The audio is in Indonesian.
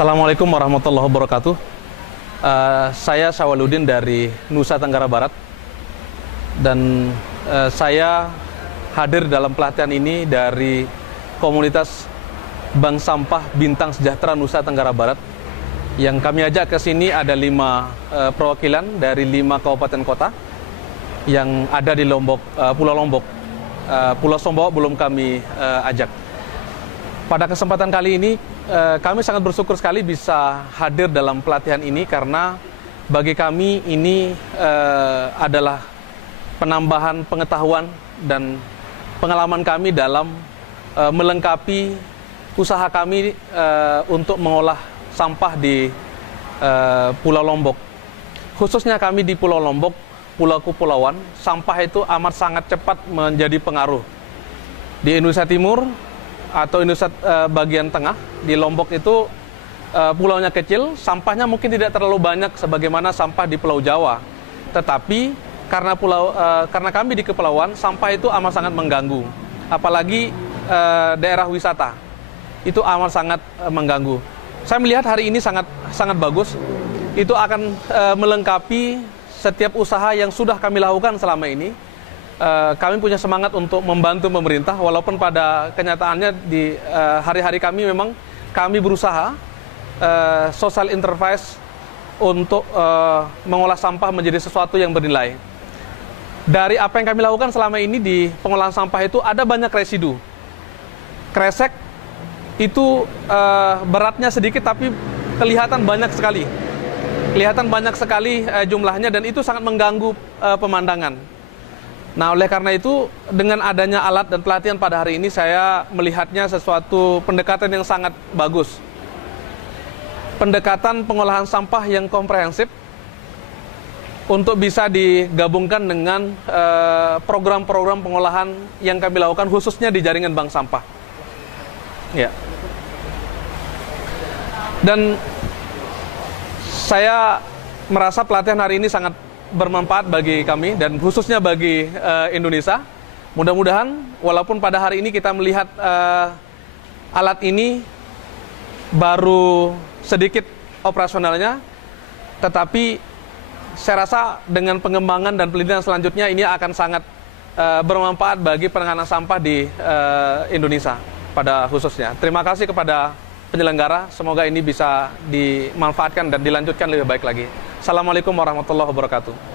Assalamualaikum warahmatullahi wabarakatuh. Saya Syawaludin dari Nusa Tenggara Barat, dan saya hadir dalam pelatihan ini dari komunitas Bank Sampah Bintang Sejahtera Nusa Tenggara Barat. Yang kami ajak ke sini ada 5 perwakilan dari 5 kabupaten kota yang ada di Lombok, Pulau Lombok. Pulau Sombawa belum kami ajak. Pada kesempatan kali ini, kami sangat bersyukur sekali bisa hadir dalam pelatihan ini karena bagi kami ini adalah penambahan pengetahuan dan pengalaman kami dalam melengkapi usaha kami untuk mengolah sampah di Pulau Lombok. Khususnya kami di Pulau Lombok, Pulau Kepulauan, sampah itu amat sangat cepat menjadi pengaruh. Di Indonesia Timur atau Indonesia bagian tengah, di Lombok itu pulaunya kecil, sampahnya mungkin tidak terlalu banyak sebagaimana sampah di Pulau Jawa. Tetapi karena kami di kepulauan, sampah itu amat sangat mengganggu. Apalagi daerah wisata, itu amat sangat mengganggu. Saya melihat hari ini sangat bagus. Itu akan melengkapi setiap usaha yang sudah kami lakukan selama ini. Kami punya semangat untuk membantu pemerintah, walaupun pada kenyataannya di hari-hari kami memang kami berusaha social enterprise untuk mengolah sampah menjadi sesuatu yang bernilai. Dari apa yang kami lakukan selama ini di pengolahan sampah itu ada banyak residu. Kresek itu beratnya sedikit tapi kelihatan banyak sekali. Kelihatan banyak sekali jumlahnya, dan itu sangat mengganggu pemandangan. Nah, oleh karena itu, dengan adanya alat dan pelatihan pada hari ini, saya melihatnya sesuatu pendekatan yang sangat bagus. Pendekatan pengolahan sampah yang komprehensif untuk bisa digabungkan dengan program-program pengolahan yang kami lakukan khususnya di jaringan bank sampah. Ya. Dan saya merasa pelatihan hari ini sangat bermanfaat bagi kami dan khususnya bagi Indonesia. Mudah-mudahan walaupun pada hari ini kita melihat alat ini baru sedikit operasionalnya, tetapi saya rasa dengan pengembangan dan penelitian selanjutnya ini akan sangat bermanfaat bagi penanganan sampah di Indonesia pada khususnya. Terima kasih kepada penyelenggara, semoga ini bisa dimanfaatkan dan dilanjutkan lebih baik lagi. Assalamualaikum warahmatullahi wabarakatuh.